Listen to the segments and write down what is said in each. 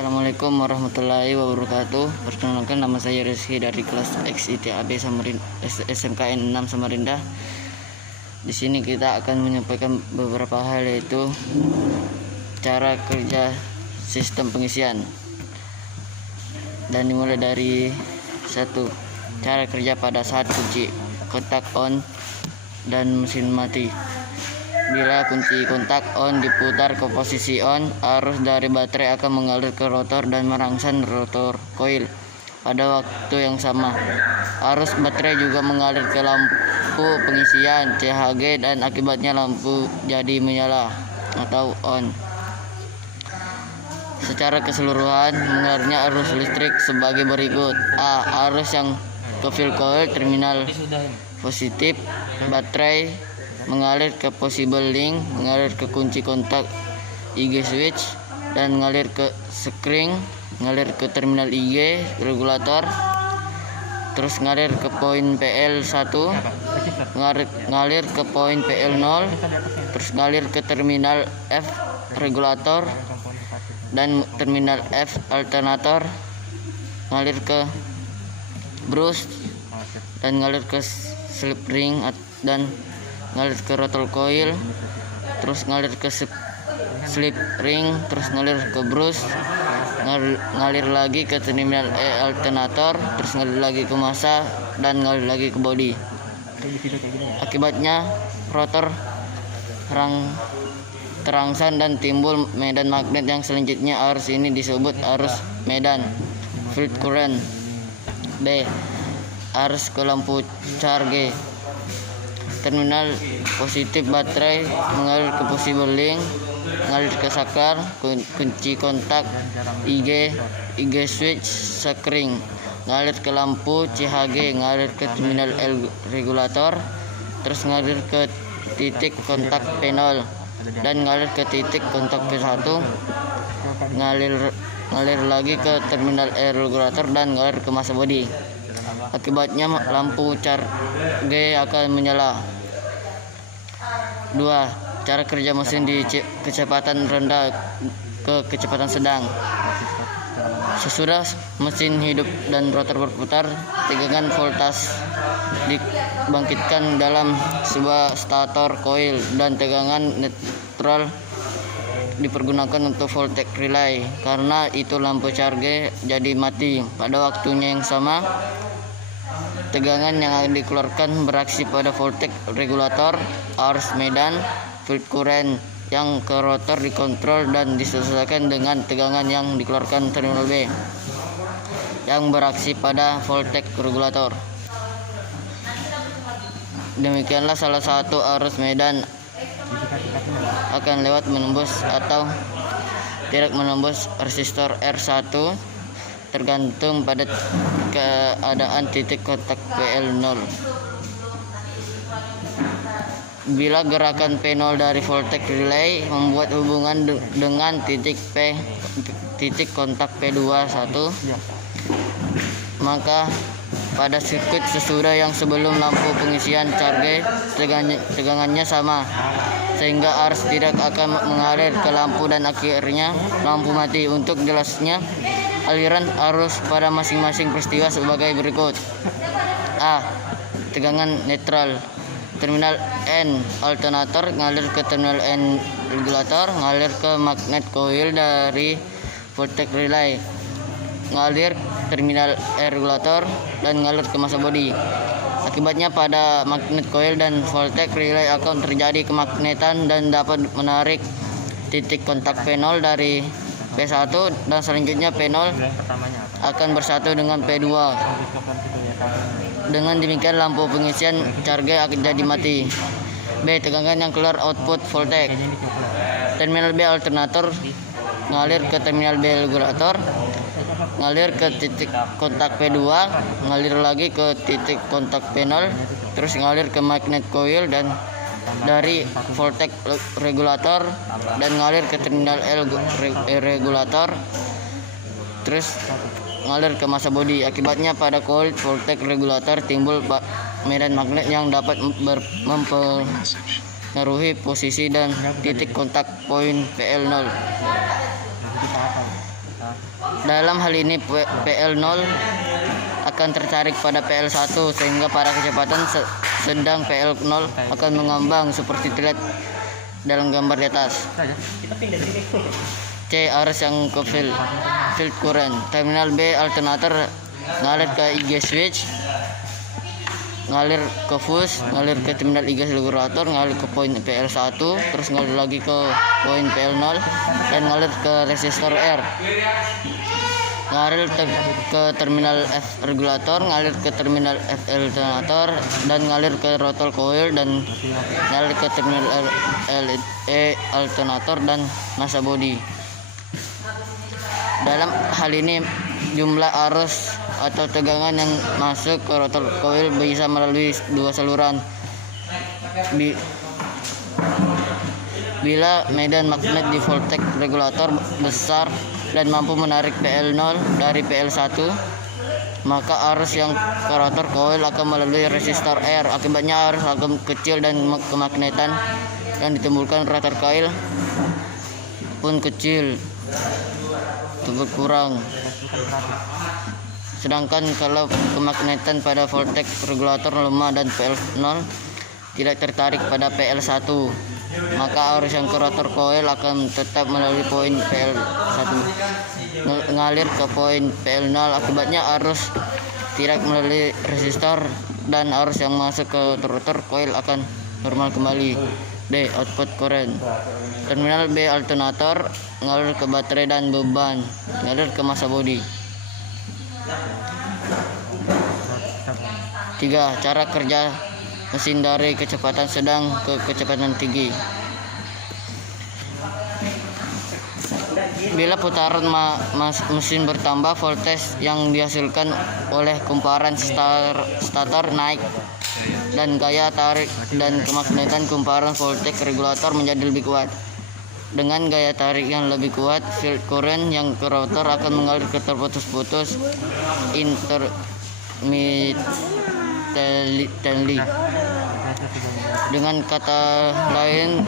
Assalamualaikum warahmatullahi wabarakatuh. Perkenalkan, nama saya Rizky dari kelas XITAB SMKN 6 Samarinda. Di sini kita akan menyampaikan beberapa hal, yaitu cara kerja sistem pengisian. Dan dimulai dari 1. Cara kerja pada saat kunci kontak on dan mesin mati. Bila kunci kontak on diputar ke posisi on, arus dari baterai akan mengalir ke rotor dan merangsang rotor koil. Pada waktu yang sama, arus baterai juga mengalir ke lampu pengisian CHG dan akibatnya lampu jadi menyala atau on. Secara keseluruhan, mengalirnya arus listrik sebagai berikut. A. Arus yang ke field coil terminal positif baterai mengalir ke possible link, mengalir ke kunci kontak IG switch, dan mengalir ke screen, mengalir ke terminal IG regulator, terus mengalir ke poin PL1, mengalir ke poin PL0, terus mengalir ke terminal F regulator dan terminal F alternator, mengalir ke brush dan mengalir ke slip ring dan ngalir ke rotor coil, terus ngalir ke slip ring, terus ngalir ke brush, ngalir lagi ke terminal E alternator, terus ngalir lagi ke massa dan ngalir lagi ke bodi. Akibatnya rotor terangsang dan timbul medan magnet yang selanjutnya. Arus ini disebut arus medan, field current. B. Arus ke lampu charge. Terminal positif baterai mengalir ke possible link, mengalir ke saklar, kunci kontak IG switch, screen, mengalir ke lampu CHG, mengalir ke terminal L regulator, terus mengalir ke titik kontak P0 dan mengalir ke titik kontak P1, mengalir lagi ke terminal E regulator dan mengalir ke massa bodi. Akibatnya lampu charge akan menyala. 2. Cara kerja mesin di kecepatan rendah ke kecepatan sedang. Sesudah mesin hidup dan rotor berputar, tegangan voltage dibangkitkan dalam sebuah stator coil dan tegangan netral dipergunakan untuk voltage relay. Karena itu lampu charge jadi mati. Pada waktunya yang sama, tegangan yang dikeluarkan beraksi pada voltage regulator, arus medan, field current yang ke rotor dikontrol dan disesuaikan dengan tegangan yang dikeluarkan terminal B yang beraksi pada voltage regulator. Demikianlah salah satu arus medan akan lewat menembus atau tidak menembus resistor R1 tergantung pada keadaan titik kontak PL0. Bila gerakan P0 dari voltage relay membuat hubungan dengan titik kontak P21, maka pada sirkuit sesudah yang sebelum lampu pengisian charge tegangannya sama, sehingga arus tidak akan mengalir ke lampu dan akhirnya lampu mati. Untuk jelasnya, aliran arus pada masing-masing peristiwa sebagai berikut. A. Tegangan netral. Terminal N alternator ngalir ke terminal N regulator, ngalir ke magnet coil dari voltage relay, ngalir terminal E regulator dan ngalir ke massa bodi. Akibatnya pada magnet coil dan voltage relay akan terjadi kemagnetan dan dapat menarik titik kontak P0 dari P1 dan selanjutnya P0 akan bersatu dengan P2. Dengan demikian lampu pengisian charge akan jadi mati. B. Tegangan yang keluar output voltage. Terminal B alternator ngalir ke terminal B regulator, ngalir ke titik kontak P2, ngalir lagi ke titik kontak P0, terus ngalir ke magnet coil dan dari voltage regulator dan ngalir ke terminal L regulator, terus ngalir ke massa bodi. Akibatnya pada coil voltage regulator timbul medan magnet yang dapat mempengaruhi posisi dan titik kontak poin PL0. Dalam hal ini PL0 akan tertarik pada PL1 sehingga pada kecepatan sedang PL0 akan mengambang seperti terlihat dalam gambar di atas. C. Arus yang ke field current. Terminal B alternator ngalir ke IG switch, ngalir ke fuse, ngalir ke terminal IG regulator, ngalir ke poin PL1, terus ngalir lagi ke poin PL0 dan ngalir ke resistor R. Ngalir ke terminal F regulator, ngalir ke terminal F alternator dan ngalir ke rotor coil dan ngalir ke terminal E alternator dan massa body. Dalam hal ini jumlah arus atau tegangan yang masuk ke rotor coil bisa melalui dua saluran. Bila medan magnet di voltage regulator besar dan mampu menarik PL0 dari PL1, maka arus yang ke rotor coil akan melalui resistor R. Akibatnya arus akan kecil dan kemagnetan yang ditimbulkan rotor coil pun kecil berkurang. Sedangkan kalau kemagnetan pada voltage regulator lemah dan PL0 tidak tertarik pada PL1, maka arus yang ke rotor coil akan tetap melalui poin PL1 ngalir ke poin PL0. Akibatnya arus tidak melalui resistor dan arus yang masuk ke rotor coil akan normal kembali. D. Output current. Terminal B alternator ngalir ke baterai dan beban, ngalir ke massa body. 3. Cara kerja mesin dari kecepatan sedang ke kecepatan tinggi. Bila putaran mesin bertambah, voltage yang dihasilkan oleh kumparan stator naik dan gaya tarik dan kemagnetan kumparan voltage regulator menjadi lebih kuat. Dengan gaya tarik yang lebih kuat, field current yang ke rotor akan mengalir ke terputus-putus intermittently. Dengan kata lain,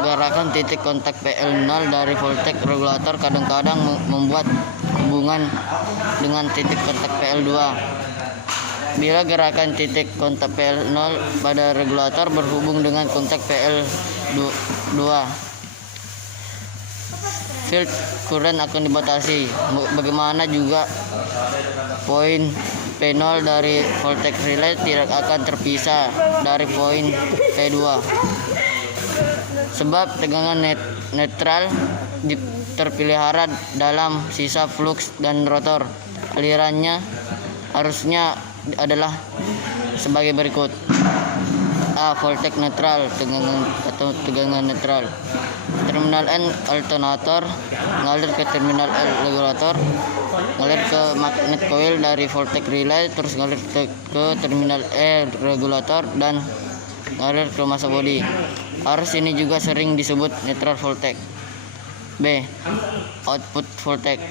gerakan titik kontak PL0 dari voltage regulator kadang-kadang membuat hubungan dengan titik kontak PL2. Bila gerakan titik kontak PL0 pada regulator berhubung dengan kontak PL2, field current akan dibatasi. Bagaimana juga poin P0 dari voltage relay tidak akan terpisah dari poin P2, sebab tegangan netral terpelihara dalam sisa flux dan rotor. Alirannya harusnya adalah sebagai berikut. A. Voltage netral, tegangan netral. Terminal N alternator ngalir ke terminal L regulator, ngalir ke magnet coil dari voltage relay, terus ngalir ke terminal E regulator dan ngalir ke massa body. Arus ini juga sering disebut neutral voltage. B. Output voltage.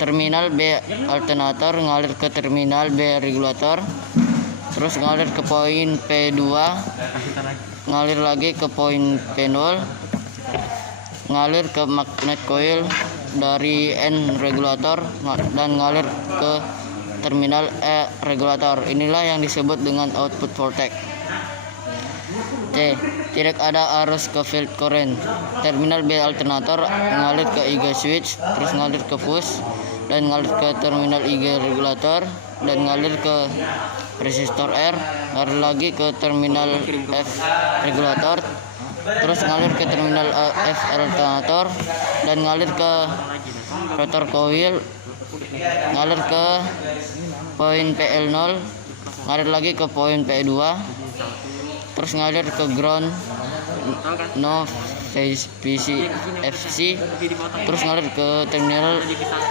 Terminal B alternator ngalir ke terminal B regulator, terus ngalir ke poin P2, ngalir lagi ke poin P0, ngalir ke magnet coil dari N regulator dan ngalir ke terminal E regulator. Inilah yang disebut dengan output voltage. C. Tidak ada arus ke field current. Terminal B alternator ngalir ke IG switch, terus ngalir ke fuse dan ngalir ke terminal IG regulator dan ngalir ke resistor R, ngalir lagi ke terminal F regulator, terus ngalir ke terminal F alternator dan ngalir ke rotor coil, ngalir ke poin PL0, ngalir lagi ke poin P2, terus ngalir ke ground no phase FC, terus ngalir ke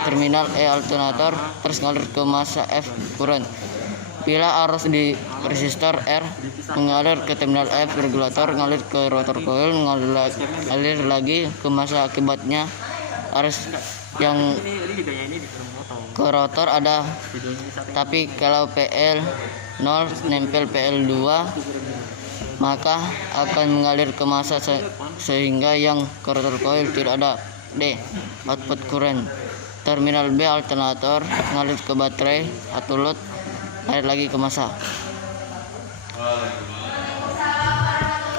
terminal E alternator, terus ngalir ke massa F current. Bila arus di resistor R mengalir ke terminal F regulator, ngalir ke rotor coil, ngalir lagi ke massa. Akibatnya arus yang ke rotor ada, tapi kalau PL0 nempel PL2 maka akan mengalir ke massa sehingga yang ke rotor coil tidak ada. D. Output current. Terminal B alternator, ngalir ke baterai atau load, ngalir lagi ke massa.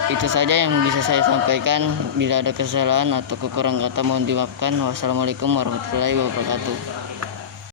Itu saja yang bisa saya sampaikan. Bila ada kesalahan atau kekurangan kata mohon dimaafkan. Wassalamualaikum warahmatullahi wabarakatuh.